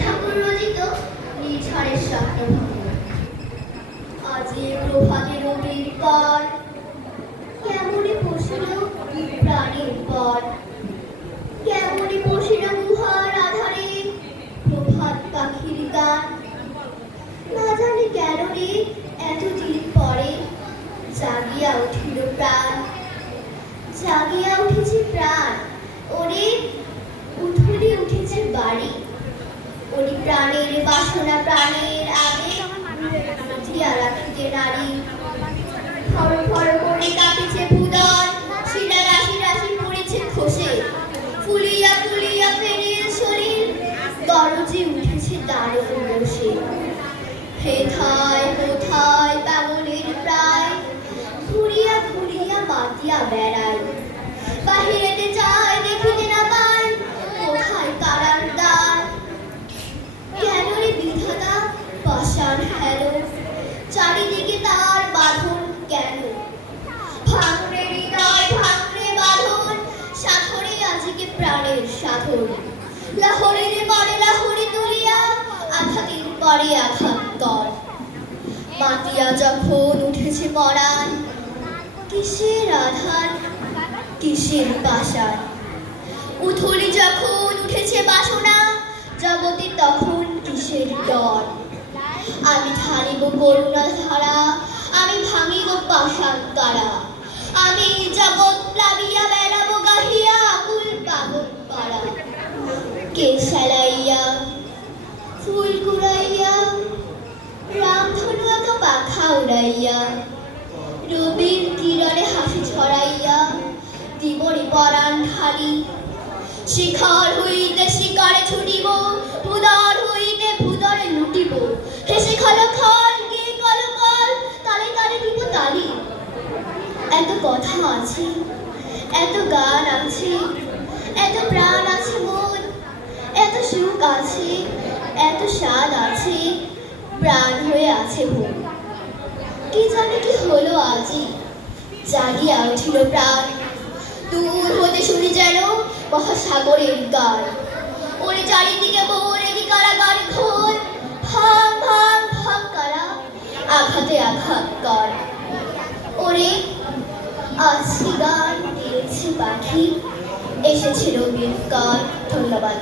ঠাকুর রচিত নিঝড়ের স্বপ্নভঙ্গ। আজি প্রভাতে রবির পর কেমনে বসিল প্রাণের পর, কেমনে বসিল গুহার আধারে প্রভাত পাখির গান। না জানি কেন রে এতদিন পরে জাগিয়া উঠিল প্রাণ, জাগিয়া উঠেছে প্রাণ। ওরে উঠুলি উঠেছে বাড়ি, ওরে প্রাণের বাসনা প্রাণের আগে বুঝিয়া রাখিতে নারী। ফর ফর করে কাঁপিছে ভুদর, শিরা রাশি রাশি পড়েছে খসে, ফুলিয়া ফুলিয়া ফেরির শরীর দরজে উঠেছে দারুণ বসে। হেথায় কোথায় পাগলের প্রায় ঘুরিয়া ঘুরিয়া মাতিয়া বেড়ায়, বাহিরেতে যায় দেখিতে না পায় কোথায় কারার দ্বার। কেন রে বিধাতা পাষাণ হেল, চারিদিকে তার বাঁধন কেন? ভাঙরে হৃদয় ভাঙরে বাঁধন, সাথরে আজকে প্রাণের সাধন। লাহরের পরে লাহরে তুলিয়া আঘাতের পরে আঘাত কর। মাতিয়া যখন উঠেছে পরাণ, কিসের আধার কিসের পাষাণ। উথলি যখন উঠেছে বাসনা, জগতে তখন কিসের ডর। আমি ধারিব করুণা ধারা, আমি ভাঙিব পাষাণ তারা। আমি জগৎ প্লাবিয়া বেড়াবো গাহিয়া আকুল পাগল পাড়া। কে সেলাইয়া ফুল কুড়াইয়া, রামধনু আঁকা পাখা উড়াইয়া, রবির কিরণে হাসি ছড়াইয়া দিবরে পরাণ ঢালি। শিখর হইতে শিকারে ছুটিব, ভুদর হইতে ভুদরে লুটিব। হেসে খল খল গে কল কল, তালে তালে দিব তালি। এত কথা আছে, এত গান আছে, এত প্রাণ আছে মন, এত সুখ আছে, এত স্বাদ আছে, প্রাণ হয়ে আছে মন। কি জানে কি হলো আজি, জাগিয়া উঠিল প্রাণ। দূর হতে শুনি যেন মহাসাগরের গান। ওরে চারিদিকে বোরে কি কারাগার ঘোর, ভাঙ ভাঙ ভাঙ কারা, আঘাতে আঘাত কর। ওরে আজকে গান দিয়েছে পাখি, এসেছে রবির কাল। ধন্যবাদ।